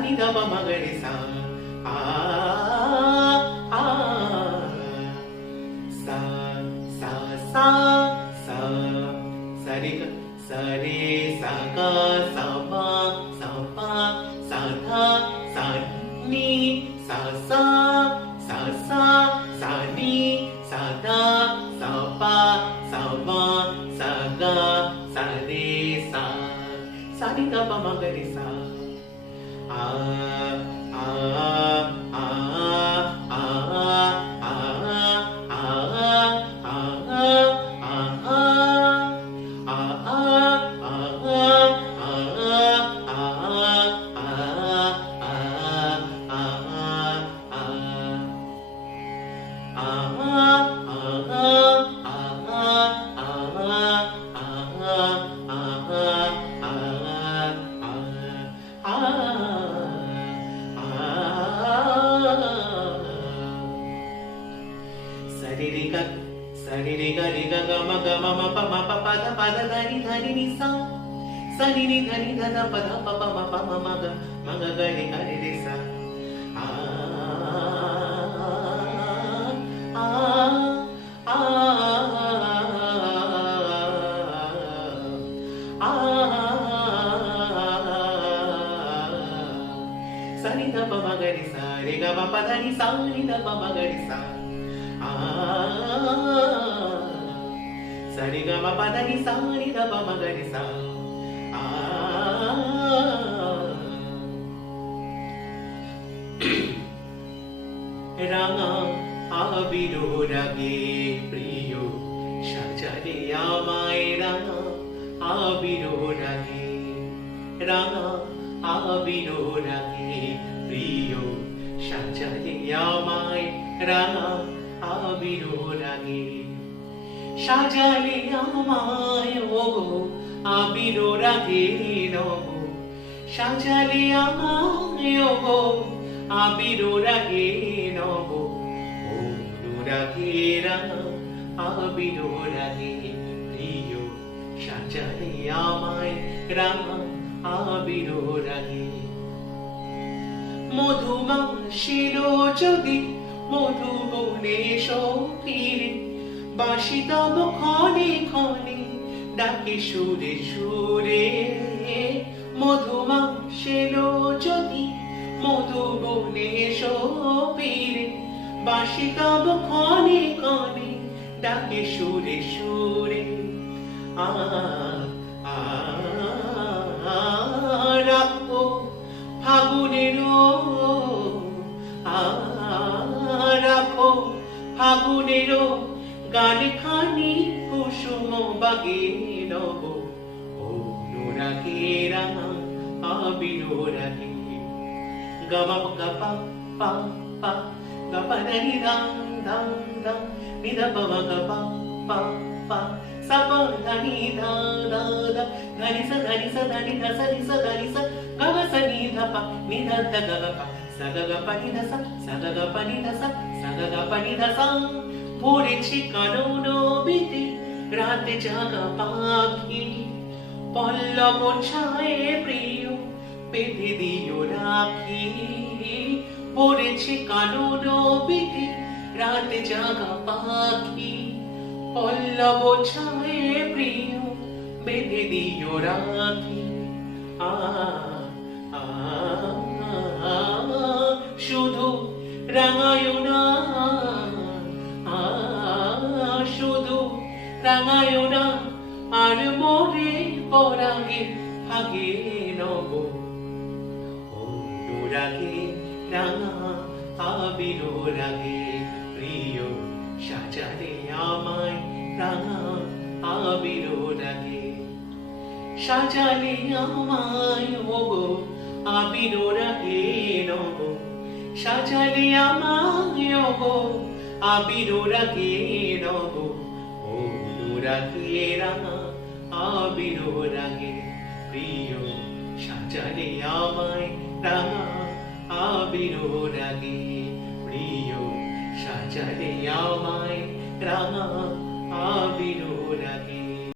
ni da pa ma ga re sa. A a sa sa sa sa sa re ga sa re sa ga sa pa sa tha sa ni sa sa sa ni sa da sa pa sa ma sa ga sa re sa ni da pa ma ga re sa. A a a a a Sari re ga ma pa da ni ni sa sa ni da da pa da pa ma ga re sa. A a a a sa ni da pa ma ga re sa re ga ma pa da ni sa ni da pa ma ga re sa. Sa re ga ma pa da ni sa ni da pa ma ga re sa. রাঙা আবিরো রাগে প্রিয় সাজালে আমায় রাঙা আবিরো রাগে রাঙা আবিরো রাগে প্রিয় সাজালে আমায় রাঙা আবিরো রাগে সাজালে আমায় ওগো আবিরো রাগে রব সাজালে আমায় ওগো আবিরো রাগে নব অনুরাগে রাঙা আবিরো রাগে প্রিয় সাজালে আমায় রাঙা আবিরো রাগে মধুমাসির যদি মধুবনে সতীরে বাঁশি তব ক্ষণে ক্ষণে ডাকে সুরে সুরে মধুমাসির যদি মধুবনে সতীরে বাঁশি তব ক্ষণে ক্ষণে ডাকে সুরে সুরে। আ আ রাখো ফাগুনের রাখো ফাগুনের গান খানি কুসুম বাগে নব অনুরাগে রাঙা আবিরো রাগে gama ga pa pa pa ga pa da ni da da da ni da pa ga pa pa pa sa pa da ni da da da ga ni sa da ni sa da ni da sa ni sa da ni sa ga ga sa ni da pa ni da da ga pa sa ga pa ni da sa ga pa ni da sa ga pa ni da sa পড়েছি কানন বিতে রাতে জাগা পাখি পল্লব ছায়ে প্রিয় বেঁধে দিও রাখি পড়েছি কানন বিতে রাতে জাগা পাখি পল্লব ছায়ে প্রিয় বেঁধে দিও রাখি। আ আ শুধু রাঙায় না শুধু রাঙায় না আর মরে পরাগে ভাগে নব অনুরাগে রাঙা আবিরো রাগে প্রিয় সাজালে আমায় রাঙা আবিরো রাগে সাজালে আমায় ওগো আবিরো রাগে নব সাজালে আমায় ওগো আবিরো রাগে নব অনুরাগে রাঙা আবিরো রাগে প্রিয় সাজালে আমায় রাঙা আবিরো রাগে প্রিয় সাজালে আমায় রাঙা আবিরো